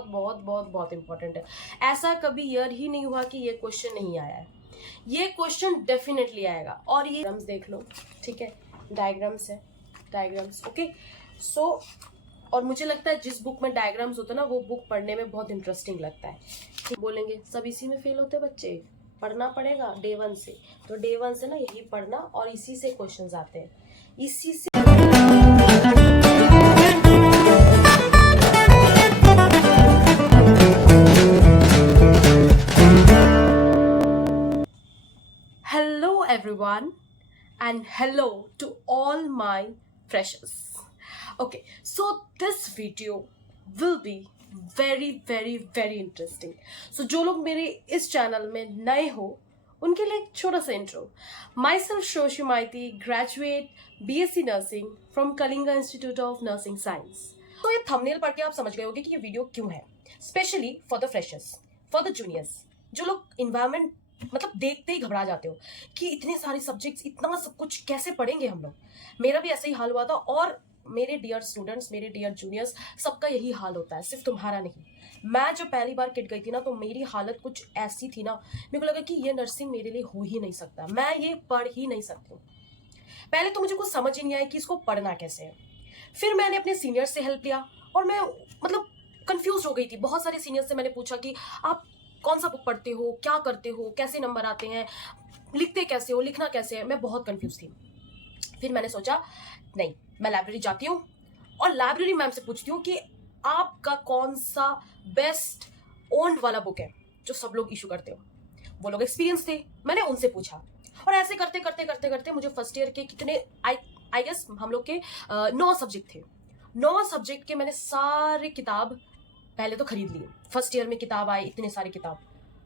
बहुत बहुत बहुत बहुत इंपॉर्टेंट है। ऐसा कभी ईयर ही नहीं हुआ कि ये क्वेश्चन नहीं आया है। ये क्वेश्चन डेफिनेटली आएगा। और ये डायग्राम्स देख लो, ठीक है, डायग्राम्स है, डायग्राम्स, ओके। सो और मुझे लगता है जिस बुक में डायग्राम्स होते हैं ना, वो बुक पढ़ने में बहुत इंटरेस्टिंग लगता है। बोलेंगे सब इसी में फेल होते हैं बच्चे, पढ़ना पड़ेगा डे 1 से। तो डे 1 से ना यही पढ़ना, और इसी से क्वेश्चंस आते हैं, इसी से। Hello everyone and hello to all my freshers. Okay, so this video will be very interesting. So जो लोग मेरे इस चैनल में नए हो उनके लिए एक छोटा सा intro. Myself Shoshi Maiti, graduate BSc Nursing from Kalinga Institute of Nursing Science. तो ये थंबनेल पढ़ के आप समझ गए होंगे कि ये वीडियो क्यों है, specially for the freshers, for the juniors, जो लोग इन्वायरमेंट मतलब देखते ही घबरा जाते हो कि इतने सारे सब्जेक्ट्स, इतना सब कुछ कैसे पढ़ेंगे हम लोग। मेरा भी ऐसा ही हाल हुआ था, और मेरे डियर स्टूडेंट्स, मेरे डियर जूनियर्स, सबका यही हाल होता है, सिर्फ तुम्हारा नहीं। मैं जब पहली बार किट गई थी ना, तो मेरी हालत कुछ ऐसी थी ना, मेरे को लगा कि ये नर्सिंग मेरे लिए हो ही नहीं सकता, मैं ये पढ़ ही नहीं सकती हूँ। पहले तो मुझे कुछ समझ ही नहीं आया कि इसको पढ़ना कैसे है। फिर मैंने अपने सीनियर्स से हेल्प लिया, और मैं मतलब कंफ्यूज हो गई थी। बहुत सारे सीनियर्स से मैंने पूछा कि आप कौन सा बुक पढ़ते हो, क्या करते हो, कैसे नंबर आते हैं, लिखते कैसे हो, लिखना कैसे है, मैं बहुत कंफ्यूज थी। फिर मैंने सोचा नहीं, मैं लाइब्रेरी जाती हूँ और लाइब्रेरी मैम से पूछती हूँ कि आपका कौन सा बेस्ट ओन्ड वाला बुक है जो सब लोग इशू करते हो। वो लोग एक्सपीरियंस थे, मैंने उनसे पूछा, और ऐसे करते करते करते करते मुझे फर्स्ट ईयर के कितने आई गेस हम लोग के 9 सब्जेक्ट थे। 9 सब्जेक्ट के मैंने सारे किताब पहले तो खरीद लिए। फर्स्ट ईयर में किताब आए इतने सारे किताब,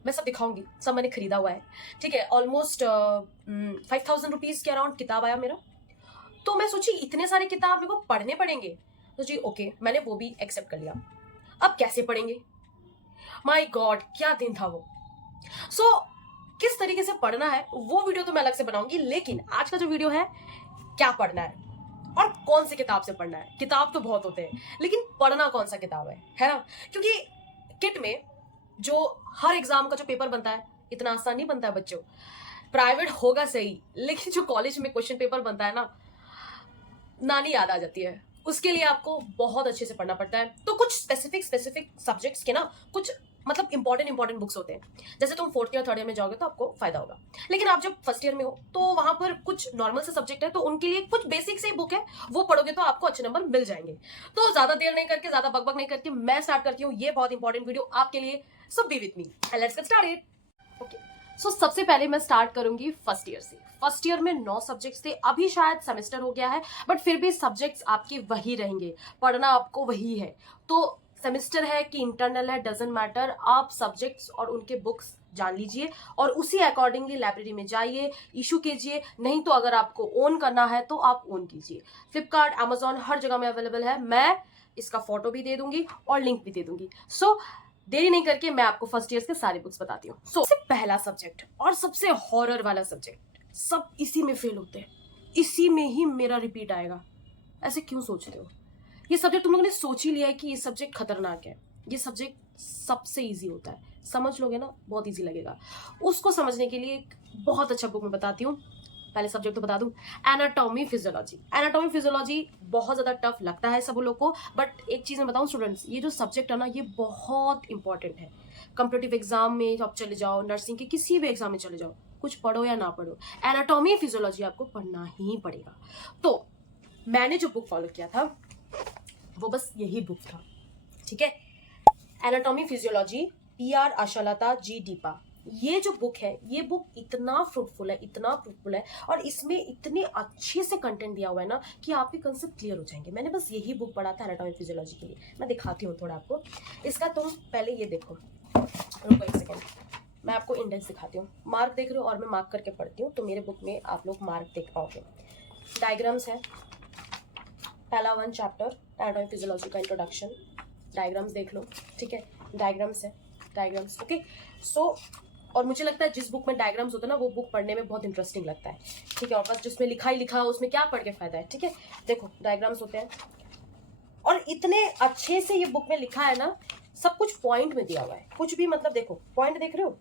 मैं सब दिखाऊंगी, सब मैंने खरीदा हुआ है, ठीक है। ऑलमोस्ट 5000 रुपीज़ के अराउंड किताब आया मेरा। तो मैं सोची इतने सारे किताब मेरे को पढ़ने पड़ेंगे, तो जी ओके, मैंने वो भी एक्सेप्ट कर लिया। अब कैसे पढ़ेंगे, माय गॉड क्या दिन था वो। सो किस तरीके से पढ़ना है वो वीडियो तो मैं अलग से बनाऊंगी, लेकिन आज का जो वीडियो है, क्या पढ़ना है और कौन सी किताब से पढ़ना है। किताब तो बहुत होते हैं, लेकिन पढ़ना कौन सा किताब है ना। क्योंकि किट में जो हर एग्जाम का जो पेपर बनता है, इतना आसान नहीं बनता है बच्चों। प्राइवेट होगा सही, लेकिन जो कॉलेज में क्वेश्चन पेपर बनता है ना, नानी याद आ जाती है। उसके लिए आपको बहुत अच्छे से पढ़ना पड़ता है। तो कुछ स्पेसिफिक सब्जेक्ट्स के ना कुछ मतलब इंपॉर्टेंट बुक्स होते हैं। जैसे तुम 4th ईयर 3rd ईयर में जाओगे तो आपको फायदा होगा, लेकिन आप जब फर्स्ट ईयर में हो तो वहां पर कुछ नॉर्मल से सब्जेक्ट है, तो उनके लिए कुछ बेसिक से बुक है, वो पढ़ोगे तो आपको अच्छे नंबर मिल जाएंगे। तो ज्यादा देर नहीं करके, ज्यादा बकबक नहीं करके मैं स्टार्ट करती हूँ ये बहुत इंपॉर्टेंट वीडियो आपके लिए। So be with me and let's get started. Okay, so सबसे पहले मैं स्टार्ट करूंगी फर्स्ट ईयर से। फर्स्ट ईयर में 9 सब्जेक्ट्स थे, अभी शायद सेमेस्टर हो गया है, बट फिर भी सब्जेक्ट्स आपके वही रहेंगे, पढ़ना आपको वही है। तो सेमेस्टर है कि इंटरनल है, डजेंट मैटर, आप सब्जेक्ट्स और उनके बुक्स जान लीजिए और उसी अकॉर्डिंगली लाइब्रेरी में जाइए, इशू कीजिए। नहीं तो अगर आपको ओन करना है तो आप ओन कीजिए। फ्लिपकार्ट, अमेजॉन, हर जगह में अवेलेबल है। मैं इसका फोटो भी दे दूंगी और लिंक भी दे दूंगी। सो देरी नहीं करके मैं आपको फर्स्ट ईयर के सारे बुक्स बताती हूँ। सबसे पहला सब्जेक्ट और सबसे हॉरर वाला सब्जेक्ट, सब इसी में फेल होते हैं, इसी में ही मेरा रिपीट आएगा। ऐसे क्यों सोचते हो? ये सब्जेक्ट तुम लोगों ने सोच ही लिया है कि ये सब्जेक्ट खतरनाक है। ये सब्जेक्ट सबसे इजी होता है, समझ लोगे ना, बहुत इजी लगेगा। उसको समझने के लिए एक बहुत अच्छा बुक मैं बताती हूँ। पहले सब्जेक्ट तो बता दूं, एनाटॉमी फिजियोलॉजी। एनाटॉमी फिजियोलॉजी बहुत ज्यादा टफ लगता है सब लोग को, बट एक चीज मैं बताऊं स्टूडेंट्स, ये जो सब्जेक्ट है ना, ये बहुत इंपॉर्टेंट है। कंपिटिटिव एग्जाम में आप चले जाओ, नर्सिंग के किसी भी एग्जाम में चले जाओ, कुछ पढ़ो या ना पढ़ो, एनाटॉमी फिजियोलॉजी आपको पढ़ना ही पड़ेगा। तो मैंने जो बुक फॉलो किया था वो बस यही बुक था, ठीक है। एनाटॉमी फिजियोलॉजी, PR आशालता जी डीपा। ये जो बुक है, ये बुक इतना फ्रूटफुल है, इतना फ्रूटफुल है, और इसमें इतने अच्छे से कंटेंट दिया हुआ है ना कि आपके कंसेप्ट क्लियर हो जाएंगे। मैंने बस यही बुक पढ़ा था एनाटॉमी फिजियोलॉजी के लिए। मैं दिखाती हूँ थोड़ा आपको इसका। तुम पहले ये देखो, रुको एक सेकेंड, मैं आपको इंडेक्स दिखाती हूँ। मार्क देख रहे हो और मैं मार्क करके पढ़ती हूँ, तो मेरे बुक में आप लोग मार्क देख पाओगे। डायग्राम्स है, पहला 1 चैप्टर एनाटॉमी फिजियोलॉजी का इंट्रोडक्शन। डायग्राम्स देख लो, ठीक है, डायग्राम्स है, डायग्राम्स, ओके। सो और मुझे लगता है जिस बुक में डायग्राम्स होते हैं ना, वो बुक पढ़ने में बहुत इंटरेस्टिंग लगता है, ठीक है। और बस जिसमें लिखा ही लिखा, उसमें क्या पढ़ के फायदा है, ठीक है। देखो डायग्राम्स होते हैं, और इतने अच्छे से ये बुक में लिखा है ना सब कुछ पॉइंट में दिया हुआ है, कुछ भी मतलब देखो पॉइंट देख रहे हो,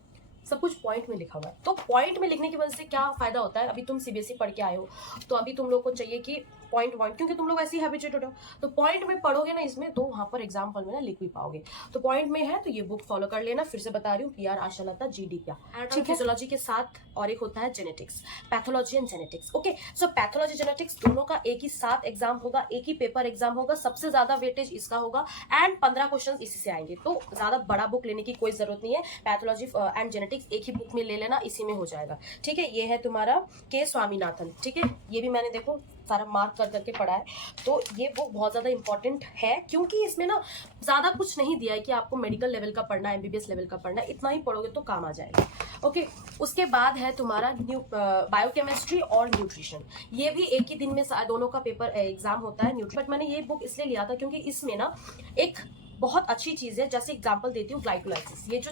सब कुछ पॉइंट में लिखा हुआ है। तो पॉइंट में लिखने की वजह से क्या फायदा होता है, अभी तुम सीबीएसई पढ़ के आए हो तो अभी तुम लोग को चाहिए कि पॉइंट क्योंकि तुम लोग ऐसे ही हैबिचुएटेड हो, तो पॉइंट में पढ़ोगे ना इसमें, तो वहां पर एग्जाम हॉल में ना लिख भी पाओगे। तो पॉइंट में है तो ये बुक फॉलो कर लेना। फिर से बता रही हूँ, पीआर आशा लता जीडी क्या, ठीक है। फिजियोलॉजी के साथ और एक होता है genetics, pathology and genetics. Okay, so pathology genetics दोनों का एक ही साथ एग्जाम होगा, एक ही पेपर एग्जाम होगा, सबसे ज्यादा वेटेज इसका होगा एंड 15 क्वेश्चन इसी से आएंगे। तो ज्यादा बड़ा बुक लेने की कोई जरूरत नहीं है, पैथोलॉजी एंड जेनेटिक्स एक ही बुक में ले लेना, इसी में हो जाएगा, ठीक है। ये है तुम्हारा के स्वामीनाथन, ठीक है। ये भी मैंने देखो सारा मार्क कर करके पढ़ा है। तो ये बुक बहुत ज्यादा इंपॉर्टेंट है क्योंकि इसमें ना ज्यादा कुछ नहीं दिया है कि आपको मेडिकल लेवल का पढ़ना है, एमबीबीएस लेवल का पढ़ना है, इतना ही पढ़ोगे तो काम आ जाएगा। ओके, उसके बाद है तुम्हारा बायोकेमिस्ट्री और न्यूट्रिशन। ये भी एक ही दिन में दोनों का पेपर एग्जाम होता है। बट मैंने ये बुक इसलिए लिया था क्योंकि इसमें ना एक बहुत अच्छी चीज है, जैसे एग्जांपल देती हूँ ग्लाइकोलाइसिस। ये जो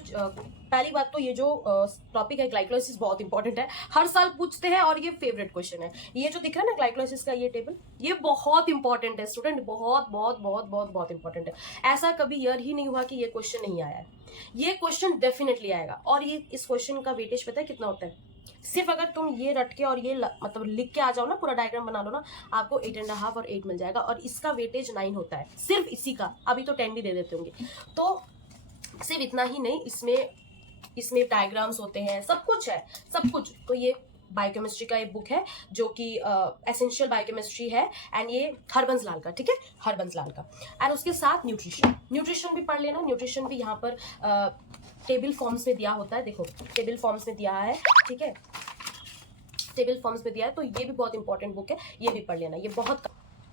पहली बात तो ये जो टॉपिक है ग्लाइकोलाइसिस बहुत इंपॉर्टेंट है, हर साल पूछते हैं और ये फेवरेट क्वेश्चन है। ये जो दिख रहा है ना ग्लाइकोलाइसिस का ये टेबल, ये बहुत इंपॉर्टेंट है स्टूडेंट, बहुत बहुत बहुत बहुत बहुत इंपॉर्टेंट है। ऐसा कभी ईयर ही नहीं हुआ कि ये क्वेश्चन नहीं आया है, ये क्वेश्चन डेफिनेटली आएगा। और ये इस क्वेश्चन का वेटेज पता है कितना होता है? सिर्फ अगर तुम ये रट के और ये मतलब लिख के आ जाओ ना, पूरा डायग्राम बना लो ना, आपको 8.5 और 8 मिल जाएगा। और इसका वेटेज 9 होता है सिर्फ इसी का, अभी तो 10 भी दे देते होंगे। तो सिर्फ इतना ही नहीं, इसमें डायग्राम्स होते हैं, सब कुछ है, सब कुछ। तो ये बायोकेमिस्ट्री का एक बुक है जो कि एसेंशियल बायोकेमिस्ट्री है एंड ये हरबंस लाल का, ठीक है, हरबंस लाल का। एंड उसके साथ न्यूट्रिशन भी पढ़ लेना। न्यूट्रिशन भी यहाँ पर टेबल फॉर्म्स में दिया होता है, देखो टेबल फॉर्म्स में दिया है, ठीक है, टेबल फॉर्म्स में दिया है। तो ये भी बहुत इंपॉर्टेंट बुक है, ये भी पढ़ लेना, ये बहुत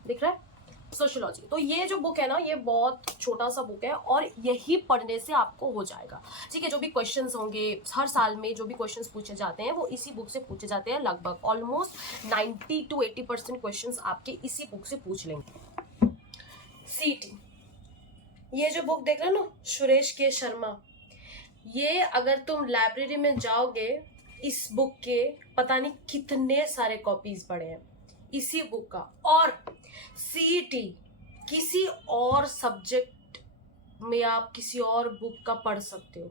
दिख रहा है। सोशियोलॉजी, तो ये जो बुक है ना, ये बहुत छोटा सा बुक है और यही पढ़ने से आपको हो जाएगा, ठीक है। जो भी क्वेश्चंस होंगे हर साल में, जो भी क्वेश्चंस पूछे जाते हैं वो इसी बुक से पूछे जाते हैं। लगभग ऑलमोस्ट 90 to 80% क्वेश्चंस आपके इसी बुक से पूछ लेंगे। सीटी, ये जो बुक देख रहे हो ना, सुरेश के शर्मा, ये अगर तुम लाइब्रेरी में जाओगे, इस बुक के पता नहीं कितने सारे कॉपीज पड़े हैं इसी बुक का। और सीईटी किसी और सब्जेक्ट में आप किसी और बुक का पढ़ सकते हो,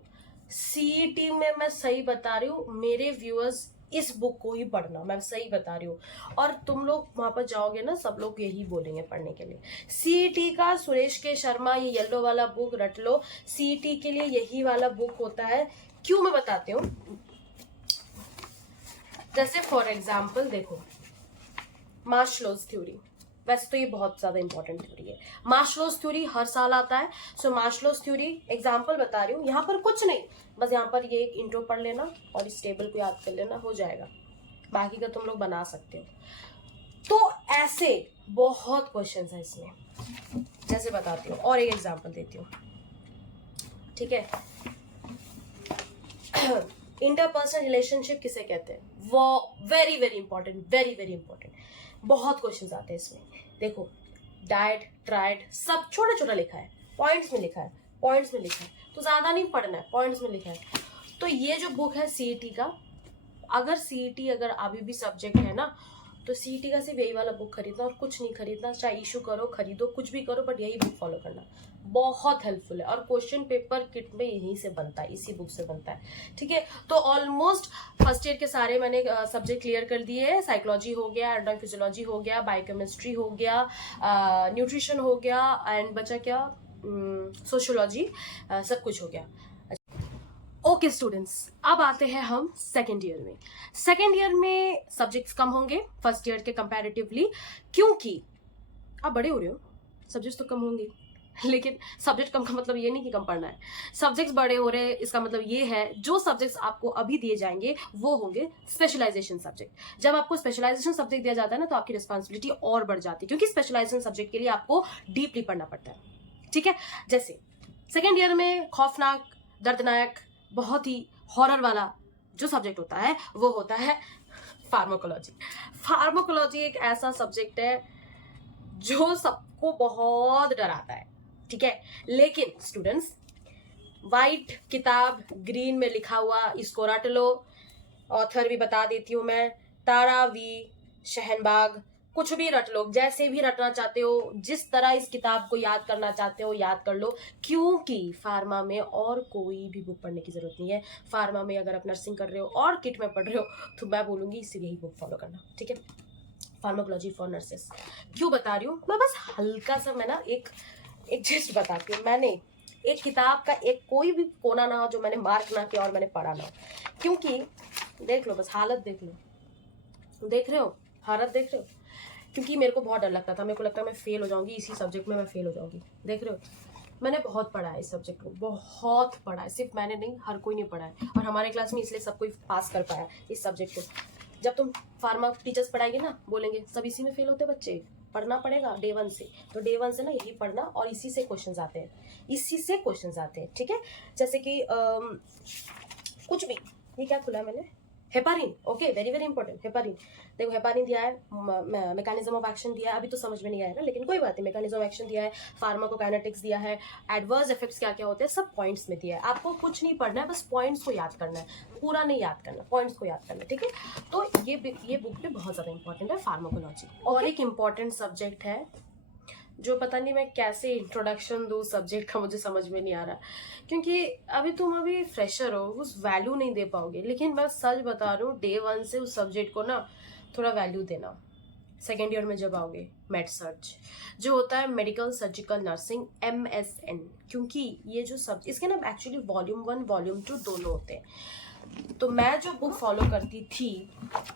सीईटी में मैं सही बता रही हूँ मेरे व्यूअर्स, इस बुक को ही पढ़ना, मैं सही बता रही हूँ। और तुम लोग वहां पर जाओगे ना, सब लोग यही बोलेंगे पढ़ने के लिए। सीईटी का सुरेश के शर्मा, ये येलो वाला बुक रट लो, सीईटी के लिए यही वाला बुक होता है। क्यों, मैं बताती हूँ। जैसे फॉर एग्जाम्पल देखो, मास्लोज थ्योरी, वैसे तो ये बहुत ज्यादा इंपॉर्टेंट थ्योरी है। मास्लोज थ्योरी हर साल आता है। सो मास्लोज थ्योरी एग्जाम्पल बता रही हूँ, यहाँ पर कुछ नहीं, बस यहाँ पर ये एक इंट्रो पढ़ लेना और इस टेबल को याद कर लेना, हो जाएगा। बाकी का तुम लोग बना सकते हो। तो ऐसे बहुत क्वेश्चंस है इसमें, जैसे बताती हूँ और एक एग्जाम्पल देती हूँ, ठीक है। इंटरपर्सनल रिलेशनशिप किसे कहते हैं, वो very very important, very very important. बहुत क्वेश्चंस आते हैं इसमें। देखो डायट, ट्राइड, सब छोटा छोटा लिखा है, पॉइंट्स में लिखा है, पॉइंट्स में लिखा है, तो ज्यादा नहीं पढ़ना है, पॉइंट्स में लिखा है। तो ये जो बुक है सीईटी का, अगर सीईटी अगर अभी भी सब्जेक्ट है ना, तो सीईटी का सिर्फ यही वाला बुक खरीदना और कुछ नहीं खरीदना। चाहे इशू करो, खरीदो, कुछ भी करो, बट यही बुक फॉलो करना, बहुत हेल्पफुल है। और क्वेश्चन पेपर किट में यहीं से बनता है, इसी बुक से बनता है, ठीक है। तो ऑलमोस्ट फर्स्ट ईयर के सारे मैंने सब्जेक्ट क्लियर कर दिए हैं। साइकोलॉजी हो गया, एंडोक्राइन फिजियोलॉजी हो गया, बायोकेमिस्ट्री हो गया, न्यूट्रिशन हो गया, एंड बचा क्या, सोशियोलॉजी, सब कुछ हो गया। ओके स्टूडेंट्स, अब आते हैं हम सेकेंड ईयर में। सेकेंड ईयर में सब्जेक्ट्स कम होंगे फर्स्ट ईयर के कंपैरेटिवली, क्योंकि आप बड़े हो रहे हो, सब्जेक्ट्स तो कम होंगे। लेकिन सब्जेक्ट कम का मतलब ये नहीं कि कम पढ़ना है, सब्जेक्ट्स बड़े हो रहे हैं, इसका मतलब ये है जो सब्जेक्ट्स आपको अभी दिए जाएंगे वो होंगे स्पेशलाइजेशन सब्जेक्ट। जब आपको स्पेशलाइजेशन सब्जेक्ट दिया जाता है ना, तो आपकी रिस्पॉन्सिबिलिटी और बढ़ जाती है, क्योंकि स्पेशलाइजेशन सब्जेक्ट के लिए आपको डीपली पढ़ना पड़ता है, ठीक है। जैसे सेकेंड ईयर में खौफनाक, दर्दनाक, बहुत ही हॉरर वाला जो सब्जेक्ट होता है वो होता है फार्माकोलॉजी। फार्माकोलॉजी एक ऐसा सब्जेक्ट है जो सबको बहुत डराता है, ठीक है। लेकिन स्टूडेंट्स, वाइट किताब ग्रीन में लिखा हुआ, इसको रट लो। ऑथर भी बता देती हूँ मैं, तारा वी शहनबाग, कुछ भी रट लो, जैसे भी रटना चाहते हो, जिस तरह इस किताब को याद करना चाहते हो याद कर लो, क्योंकि फार्मा में और कोई भी बुक पढ़ने की जरूरत नहीं है। फार्मा में अगर आप नर्सिंग कर रहे हो और किट में पढ़ रहे हो तो मैं बोलूंगी इसी यही बुक फॉलो करना, ठीक है। फार्माकोलॉजी फॉर नर्सेस क्यों बता रही हूँ मैं, बस हल्का सा मैं ना एक चीज बताती हूँ। मैंने एक किताब का एक कोई भी कोना ना हो जो मैंने मार्क ना किया और मैंने पढ़ा ना हो, क्योंकि देख लो, बस हालत देख लो, देख रहे हो हालत देख रहे हो, क्योंकि मेरे को बहुत डर लगता था, मेरे को लगता है मैं फेल हो जाऊंगी इसी सब्जेक्ट में, मैं फेल हो जाऊंगी। देख रहे हो, मैंने बहुत पढ़ा है इस सब्जेक्ट को, बहुत पढ़ा है, सिर्फ मैंने नहीं, हर कोई नहीं पढ़ा है, और हमारे क्लास में इसलिए सब कोई पास कर पाया इस सब्जेक्ट को। जब तुम फार्मा टीचर्स पढ़ाएंगे ना, बोलेंगे सब इसी में फेल होते बच्चे, पढ़ना पड़ेगा डे 1 से, तो डे 1 से ना यही पढ़ना, और इसी से क्वेश्चंस आते हैं, इसी से क्वेश्चंस आते हैं, ठीक है। जैसे कि कुछ भी, ये क्या खुला मैंने, heparin, okay, very very important, heparin. देखो हेपारिन दिया है, मैकेनिज्म ऑफ एक्शन दिया है, अभी तो समझ में नहीं आएगा लेकिन कोई बात नहीं, मैकेनिज्म ऑफ एक्शन दिया है, फार्माकोकाइनेटिक्स दिया है, एडवर्स इफेक्ट्स क्या क्या होते हैं सब पॉइंट्स में दिया है। आपको कुछ नहीं पढ़ना है, बस पॉइंट्स को याद करना है, पूरा नहीं याद करना, पॉइंट्स को याद करना है, ठीक है। तो ये बुक भी बहुत ज़्यादा इंपॉर्टेंट है, फार्माकोलॉजी। और एक इम्पॉर्टेंट सब्जेक्ट है जो पता नहीं मैं कैसे इंट्रोडक्शन दूँ सब्जेक्ट का, मुझे समझ में नहीं आ रहा, क्योंकि तुम अभी फ्रेशर हो, उस वैल्यू नहीं दे पाओगे। लेकिन मैं सच बता रही हूँ, डे 1 से उस सब्जेक्ट को ना थोड़ा वैल्यू देना। सेकेंड ईयर में जब आओगे, मेड सर्च जो होता है, मेडिकल सर्जिकल नर्सिंग, MSN, क्योंकि ये जो सब इसके ना एक्चुअली वॉल्यूम 1 वॉल्यूम 2 दोनों होते हैं। तो मैं जो बुक फॉलो करती थी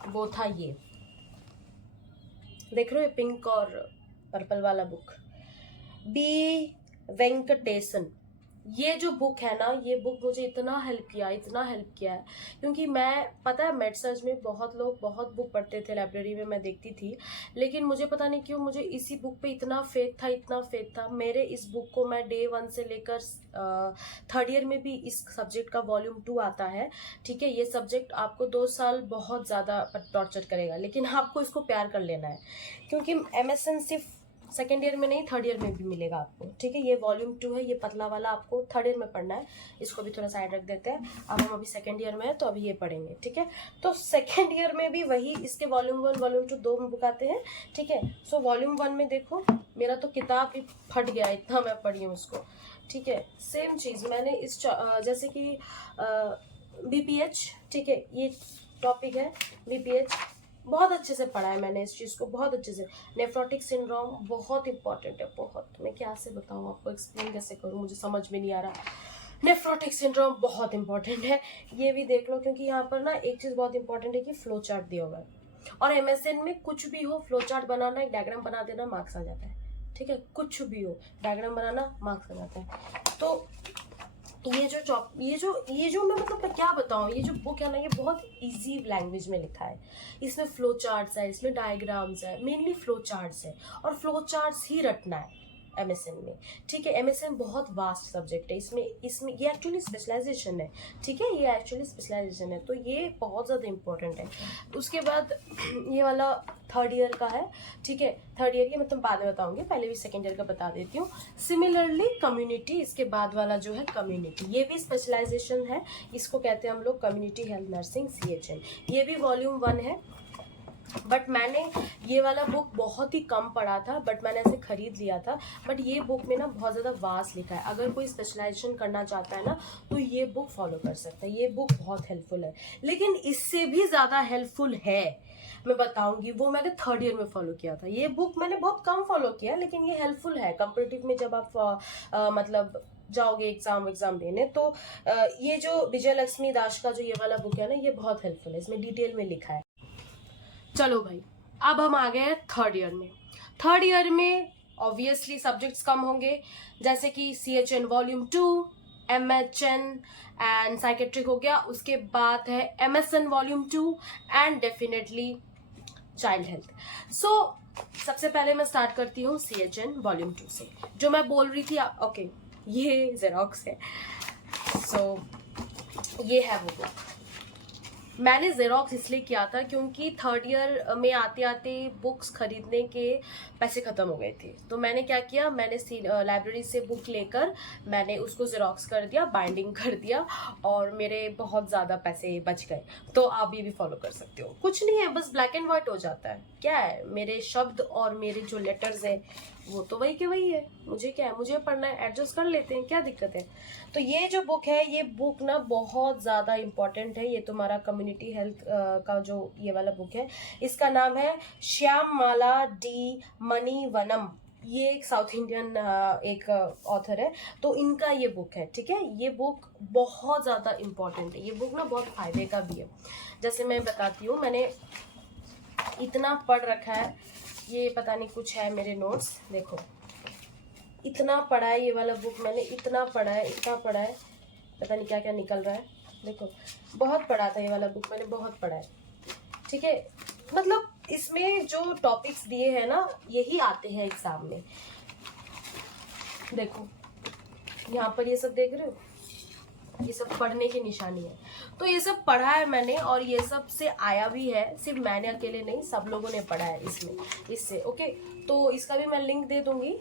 वो था ये, देख रहे हो, पिंक और पर्पल वाला बुक, बी वेंकटेशन। ये जो बुक है ना, ये बुक मुझे इतना हेल्प किया है, क्योंकि मैं, पता है, मेड सर्च में बहुत लोग बहुत बुक पढ़ते थे, लाइब्रेरी में मैं देखती थी, लेकिन मुझे पता नहीं क्यों मुझे इसी बुक पे इतना फेथ था। मेरे इस बुक को मैं डे 1 से लेकर 3rd ईयर में भी इस सब्जेक्ट का वॉल्यूम 2 आता है, ठीक है। ये सब्जेक्ट आपको 2 साल बहुत ज़्यादा टॉर्चर करेगा, लेकिन आपको इसको प्यार कर लेना है, क्योंकि MSN सिर्फ सेकेंड ईयर में नहीं 3rd ईयर में भी मिलेगा आपको, ठीक है। ये वॉल्यूम 2 है, ये पतला वाला आपको 3rd ईयर में पढ़ना है। इसको भी थोड़ा साइड रख देते हैं, अब हम अभी सेकेंड ईयर में है तो अभी ये पढ़ेंगे, ठीक है। तो सेकेंड ईयर में भी वही, इसके वॉल्यूम 1 वॉल्यूम 2 दो बुक आते हैं, ठीक है। सो वॉल्यूम 1 में देखो, मेरा तो किताब ही फट गया, इतना मैं पढ़ी हूँ उसको, ठीक है। सेम चीज़ मैंने इस जैसे कि BPH, ठीक है, ये टॉपिक है BPH, बहुत अच्छे से पढ़ा है मैंने इस चीज़ को, बहुत अच्छे से। नेफ्रोटिक सिंड्रोम बहुत इंपॉर्टेंट है, बहुत, मैं क्या से बताऊँ आपको, एक्सप्लेन कैसे करूँ, मुझे समझ में नहीं आ रहा। नेफ्रोटिक सिंड्रोम बहुत इंपॉर्टेंट है, ये भी देख लो, क्योंकि यहाँ पर ना एक चीज़ बहुत इंपॉर्टेंट है कि फ्लो चार्ट दिया हुआ है, और MSN में कुछ भी हो, फ्लो चार्ट बनाना, एक डायग्राम बना देना, मार्क्स आ जाता है, ठीक है। कुछ भी हो, डायग्राम बनाना, मार्क्स आ जाता है। तो ये जो मैं मतलब क्या बताऊँ, ये जो बुक है ना, ये बहुत इजी लैंग्वेज में लिखा है। इसमें फ्लो चार्ट्स है, इसमें डायग्राम्स है, मेनली फ्लो चार्ट्स है, और फ्लो चार्ट्स ही रटना है MSN में, ठीक है। MSN बहुत वास्ट सब्जेक्ट है, इसमें ये एक्चुअली स्पेशलाइजेशन है, ठीक है, ये एक्चुअली स्पेशलाइजेशन है, तो ये बहुत ज़्यादा इंपॉर्टेंट है। उसके बाद ये वाला 3rd ईयर का है, ठीक है। 3rd ईयर की मैं तुम बाद में बताऊंगी, पहले भी 2nd ईयर का बता देती हूँ। सिमिलरली कम्युनिटी, इसके बाद वाला जो है कम्युनिटी, ये भी स्पेशलाइजेशन है, इसको कहते हैं हम लोग कम्युनिटी हेल्थ नर्सिंग, CHN। ये भी वॉल्यूम 1 है, बट मैंने ये वाला बुक बहुत ही कम पढ़ा था, बट मैंने ऐसे खरीद लिया था। बट ये बुक में ना बहुत ज़्यादा वास्ट लिखा है, अगर कोई स्पेशलाइजेशन करना चाहता है ना तो ये बुक फॉलो कर सकता है, ये बुक बहुत हेल्पफुल है। लेकिन इससे भी ज़्यादा हेल्पफुल है, मैं बताऊंगी, वो मैंने 3rd ईयर में फॉलो किया था। ये बुक मैंने बहुत कम फॉलो किया, लेकिन ये हेल्पफुल है कंपेरेटिव में, जब आप मतलब जाओगे एग्जाम देने, तो ये जो विजय लक्ष्मी दास का जो ये वाला बुक है ना, ये बहुत हेल्पफुल है, इसमें डिटेल में लिखा है। चलो भाई, अब हम आ गए हैं 3rd ईयर में। 3rd ईयर में ऑब्वियसली सब्जेक्ट्स कम होंगे, जैसे कि CHN volume 2, MHN and psychiatric हो गया, उसके बाद है MSN volume 2 and definitely child health. So सबसे पहले मैं स्टार्ट करती हूँ CHN वॉल्यूम 2 से, जो मैं बोल रही थी। ओके, ये जेरोक्स है, सो ये है वो बुक। मैंने जेरोक्स इसलिए किया था क्योंकि 3rd ईयर में आते आते बुक्स खरीदने के पैसे ख़त्म हो गए थे। तो मैंने क्या किया, मैंने लाइब्रेरी से बुक लेकर मैंने उसको ज़ेरॉक्स कर दिया, बाइंडिंग कर दिया और मेरे बहुत ज़्यादा पैसे बच गए। तो आप ये भी फॉलो कर सकते हो। कुछ नहीं है, बस ब्लैक एंड वाइट हो जाता है। क्या है, मेरे शब्द और मेरे जो लेटर्स हैं वो तो वही के वही है। मुझे क्या है, मुझे पढ़ना है, एडजस्ट कर लेते हैं, क्या दिक्कत है। तो ये जो बुक है, ये बुक ना बहुत ज़्यादा इम्पॉर्टेंट है। ये तुम्हारा कम्युनिटी हेल्थ का जो ये वाला बुक है, इसका नाम है श्याममाला डी मणिवन्नम। ये एक साउथ इंडियन एक ऑथर है, तो इनका ये बुक है, ठीक है। ये बुक बहुत ज़्यादा इम्पॉर्टेंट है। ये बुक ना बहुत फायदे का भी है। जैसे मैं बताती हूँ, मैंने इतना पढ़ रखा है। ये पता नहीं कुछ है मेरे नोट्स, देखो इतना पढ़ा है ये वाला बुक मैंने, इतना पढ़ा है, इतना पढ़ा है, पता नहीं क्या क्या निकल रहा है। देखो बहुत पढ़ा था ये वाला बुक मैंने, बहुत पढ़ा है, ठीक है। मतलब इसमें जो टॉपिक्स दिए हैं ना, यही आते हैं एग्जाम में। देखो यहाँ पर ये सब देख रहे हो, ये सब पढ़ने की निशानी है। तो ये सब पढ़ा है मैंने और ये सब से आया भी है। सिर्फ मैंने अकेले नहीं, सब लोगों ने पढ़ा है इसमें, इससे। ओके, तो इसका भी मैं लिंक दे दूंगी,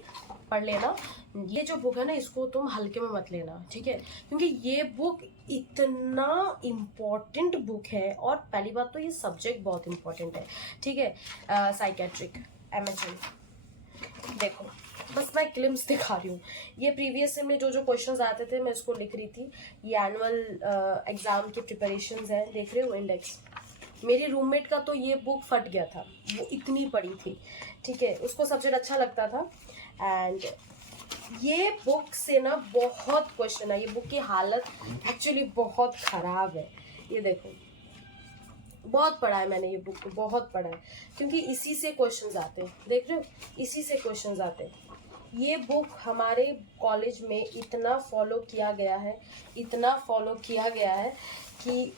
पढ़ लेना। ये जो बुक है ना, इसको तुम हल्के में मत लेना, ठीक है, क्योंकि ये बुक इतना इम्पोर्टेंट बुक है। और पहली बात तो ये सब्जेक्ट बहुत इम्पोर्टेंट है, ठीक है। साइकेट्रिक एमएचएल, देखो बस मैं क्लिम्स दिखा रही हूँ। ये प्रीवियस में जो जो क्वेश्चंस आते थे मैं इसको लिख रही थी। ये एनुअल एग्जाम के प्रिपरेशंस है, देख रहे हो इंडेक्स। मेरी रूममेट का तो ये बुक फट गया था, वो इतनी पढ़ी थी, ठीक है। उसको सब्जेक्ट अच्छा लगता था। एंड ये बुक से ना बहुत क्वेश्चन है। ये बुक की हालत एक्चुअली बहुत ख़राब है। ये देखो, बहुत पढ़ा है मैंने ये बुक को, बहुत पढ़ा है, क्योंकि इसी से क्वेश्चंस आते हैं, देख रहे हो, इसी से क्वेश्चंस आते हैं। ये बुक हमारे कॉलेज में इतना फॉलो किया गया है, इतना फॉलो किया गया है कि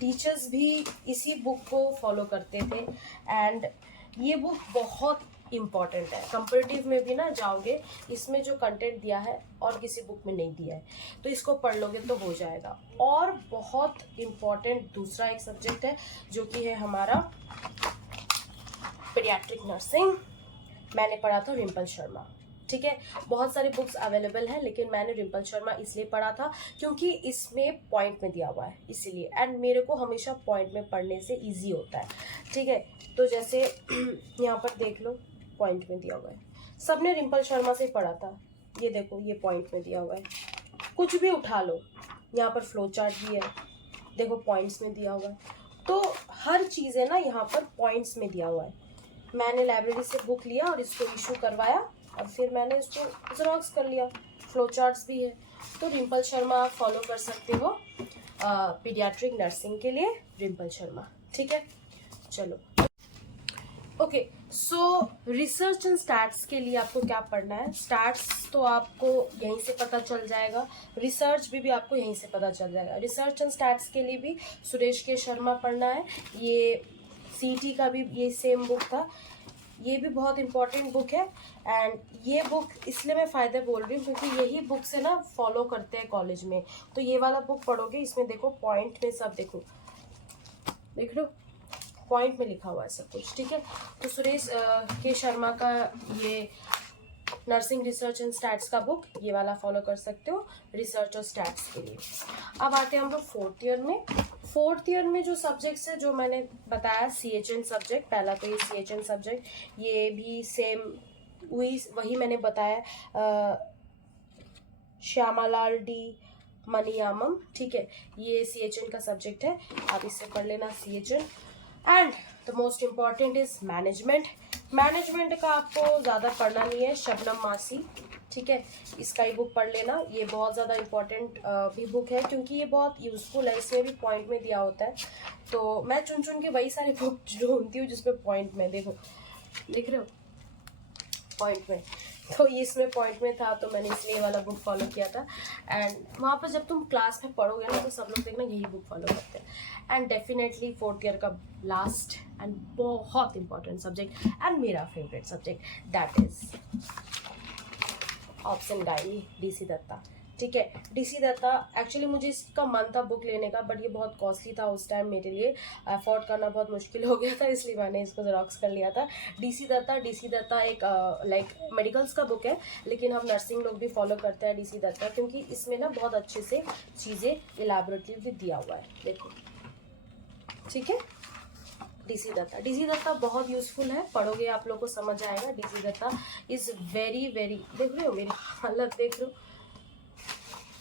टीचर्स भी इसी बुक को फॉलो करते थे। एंड ये बुक बहुत इम्पॉर्टेंट है। कंपैरेटिव में भी ना जाओगे, इसमें जो कंटेंट दिया है और किसी बुक में नहीं दिया है, तो इसको पढ़ लोगे तो हो जाएगा। और बहुत इम्पॉर्टेंट दूसरा एक सब्जेक्ट है जो कि है हमारा पीडियाट्रिक नर्सिंग। मैंने पढ़ा था रिम्पल शर्मा, ठीक है। बहुत सारी बुक्स अवेलेबल है, लेकिन मैंने रिम्पल शर्मा इसलिए पढ़ा था क्योंकि इसमें पॉइंट में दिया हुआ है, इसीलिए। एंड मेरे को हमेशा पॉइंट में पढ़ने से इजी होता है, ठीक है। तो जैसे यहाँ पर देख लो, पॉइंट में दिया हुआ है। सबने रिम्पल शर्मा से पढ़ा था। ये देखो, ये पॉइंट में दिया हुआ है। कुछ भी उठा लो, यहाँ पर फ्लो चार्ट भी है, देखो पॉइंट्स में दिया हुआ है। तो हर चीज़ है ना यहाँ पर पॉइंट्स में दिया हुआ है। मैंने लाइब्रेरी से बुक लिया और इसको इशू करवाया और फिर मैंने इसको ज़ेरॉक्स कर लिया, फ्लो चार्ट्स भी है। तो रिम्पल शर्मा आप फॉलो कर सकते हो पीडियाट्रिक नर्सिंग के लिए, रिम्पल शर्मा, ठीक है। चलो okay, so research and stats के लिए आपको क्या पढ़ना है। स्टैट्स तो आपको यहीं से पता चल जाएगा, रिसर्च भी आपको यहीं से पता चल जाएगा। रिसर्च एंड स्टैट्स के लिए भी सुरेश के शर्मा पढ़ना है। ये सीटी का भी ये सेम बुक था, ये भी बहुत इंपॉर्टेंट बुक है। एंड ये बुक इसलिए मैं फ़ायदे बोल रही हूँ क्योंकि यही बुक से ना फॉलो करते हैं कॉलेज में। तो ये वाला बुक पढ़ोगे, इसमें देखो पॉइंट में सब, देखो देख लो पॉइंट में लिखा हुआ है सब कुछ, ठीक है। तो सुरेश के शर्मा का ये नर्सिंग रिसर्च एंड स्टैट्स का बुक, ये वाला फॉलो कर सकते हो रिसर्च और स्टैट्स के लिए। अब आते हैं हम लोग फोर्थ ईयर में। फोर्थ ईयर में जो सब्जेक्ट्स है जो मैंने बताया, CHN सब्जेक्ट, पहला तो ये CHN सब्जेक्ट, ये भी सेम वही मैंने बताया, श्यामालाल डी मणिवन्नम, ठीक है। ये CHN का सब्जेक्ट है, आप इससे पढ़ लेना CHN। And the most important is management. Management का आपको ज़्यादा पढ़ना नहीं है, शबनम मासी, ठीक है, इसका ही बुक पढ़ लेना। ये बहुत ज़्यादा इम्पॉर्टेंट भी बुक है क्योंकि ये बहुत यूज़फुल है, इसमें भी पॉइंट में दिया होता है। तो मैं चुन चुन के वही सारी बुक ढूंढती हूँ जिसमें पॉइंट में, देखो देख रहे हो पॉइंट में, तो ये इसमें पॉइंट में था तो मैंने इसलिए वाला बुक फॉलो किया था। एंड वहाँ पर जब तुम क्लास में पढ़ोगे ना तो सब लोग देखना यही बुक फॉलो करते हैं। एंड डेफिनेटली फोर्थ ईयर का लास्ट एंड बहुत इंपॉर्टेंट सब्जेक्ट एंड मेरा favourite subject, that is option diary, DC Dutta, ठीक है। डीसी दत्ता, एक्चुअली मुझे इसका मन था बुक लेने का, बट ये बहुत कॉस्टली था उस टाइम मेरे लिए, अफोर्ड करना बहुत मुश्किल हो गया था, इसलिए मैंने इसको जेरॉक्स कर लिया था। डीसी दत्ता एक लाइक मेडिकल्स का बुक है, लेकिन हम नर्सिंग लोग भी फॉलो करते हैं डीसी दत्ता, क्योंकि इसमें ना बहुत अच्छे से चीज़ें इलैबोरेटली दिया हुआ है, देखो, ठीक है। डीसी दत्ता बहुत यूजफुल है, पढ़ोगे आप लोग को समझ आएगा। DC Dutta is very very, देख रहे हो मेरी हालत, देख रहे हो,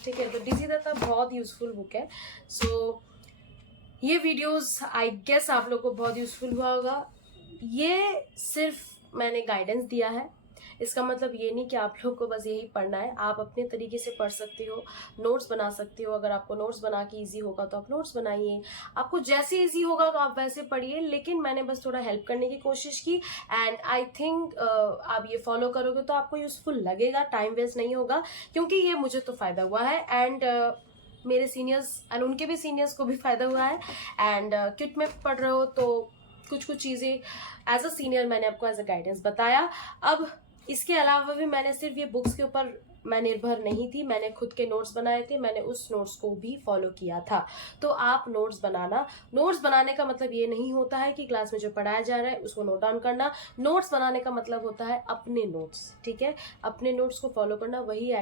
ठीक है। तो डीसी दत्ता बहुत यूजफुल बुक है। सो ये वीडियोस आई गेस आप लोग को बहुत यूजफुल हुआ होगा। ये सिर्फ मैंने गाइडेंस दिया है, इसका मतलब ये नहीं कि आप लोग को बस यही पढ़ना है, आप अपने तरीके से पढ़ सकते हो, नोट्स बना सकते हो। अगर आपको नोट्स बना के ईजी होगा तो आप नोट्स बनाइए, आपको जैसे ईजी होगा तो आप वैसे पढ़िए, लेकिन मैंने बस थोड़ा हेल्प करने की कोशिश की। एंड आई थिंक आप ये फॉलो करोगे तो आपको यूजफुल लगेगा, टाइम वेस्ट नहीं होगा, क्योंकि ये मुझे तो फ़ायदा हुआ है, एंड मेरे सीनियर्स एंड उनके भी सीनियर्स को भी फ़ायदा हुआ है। एंड किट में पढ़ रहे हो तो कुछ कुछ चीज़ें एज अ सीनियर मैंने आपको एज अ गाइडेंस बताया। अब इसके अलावा भी मैंने सिर्फ ये बुक्स के ऊपर मैं निर्भर नहीं थी, मैंने खुद के नोट्स बनाए थे, मैंने उस नोट्स को भी फॉलो किया था। तो आप नोट्स बनाने का मतलब ये नहीं होता है कि क्लास में जो पढ़ाया जा रहा है उसको नोट डाउन करना। नोट्स बनाने का मतलब होता है अपने नोट्स, ठीक है, अपने नोट्स को फॉलो करना, वही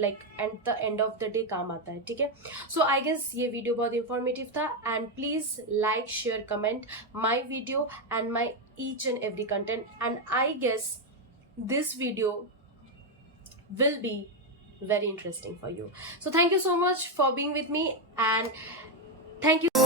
like at the end of the day काम आता है, ठीक है। सो आई गेस ये वीडियो बहुत इंफॉर्मेटिव था, and please like, share, comment my video and my each and every content, and I guess this video will be very interesting for you. So thank you so much for being with me, and thank you